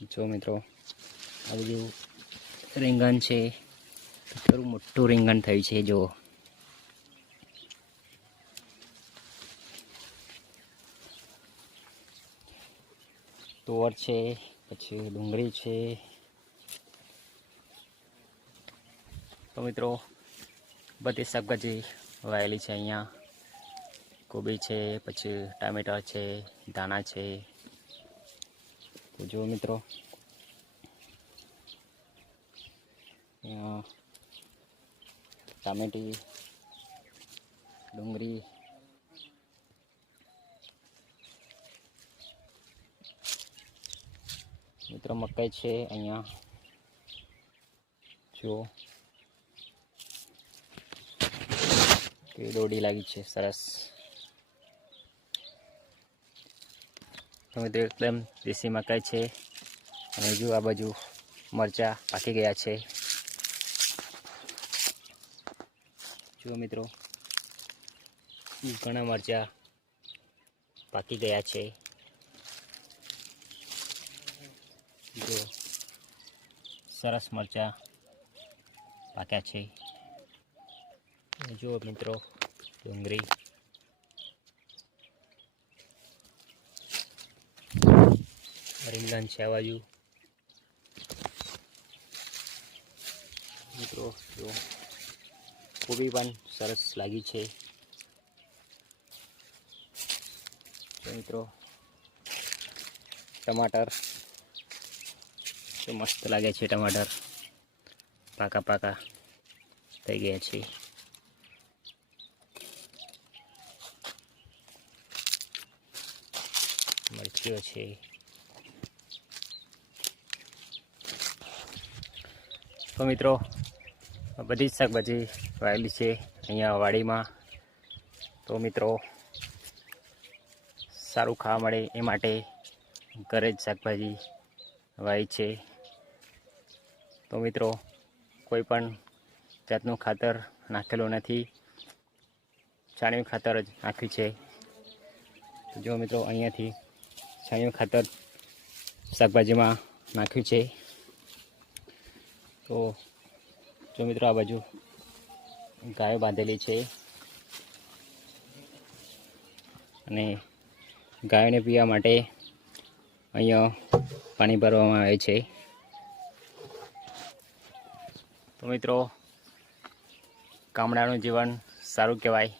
જો મિત્રો આ બધું રીંગણ છે, કેટલું મોટું રીંગણ થયું છે. જો તુવર છે, પછી ડુંગળી છે. તો મિત્રો બધી શાકભાજી વાયેલી છે. અહીંયા કોબી છે, પછી ટામેટા છે, ધાણા છે. તો જો મિત્રો ટામેટી, ડુંગળી, મિત્રો મકાઈ છે. અહીંયા જો કે દોડી લાગી છે સરસ. તો મિત્રો એકદમ દેશી મકાઈ છે. અને જો આ બાજુ મરચાં પાકી ગયા છે. જો મિત્રો ઘણા મરચાં પાકી ગયા છે. જો સરસ મરચાં પાક્યા છે. જુઓ મિત્રો ડુંગળી, રીંગણ છે. આ બાજુ મિત્રો જો કોબી પણ સરસ લાગી છે. મિત્રો ટમાટર તો મસ્ત લાગે છે. ટમાટર પાકા પાકા થઈ ગયા છે. મરચીઓ છે. તો મિત્રો બધી જ શાકભાજી વાવેલી છે અહીંયા વાડીમાં. તો મિત્રો સારું ખાવા મળે એ માટે ઘરે જ શાકભાજી વાવી છે. તો મિત્રો કોઈ પણ જાતનું ખાતર નાખેલું નથી, છાણિયું ખાતર જ નાખ્યું છે. તો જો મિત્રો અહીંયાથી છાણિયું ખાતર શાકભાજીમાં નાખ્યું છે. તો જો મિત્રો આ બાજુ ગાયો બાંધેલી છે અને ગાયોને પીવા માટે અહીંયા પાણી ભરવામાં આવે છે. તો મિત્રો ગામડાનું જીવન સારું કહેવાય.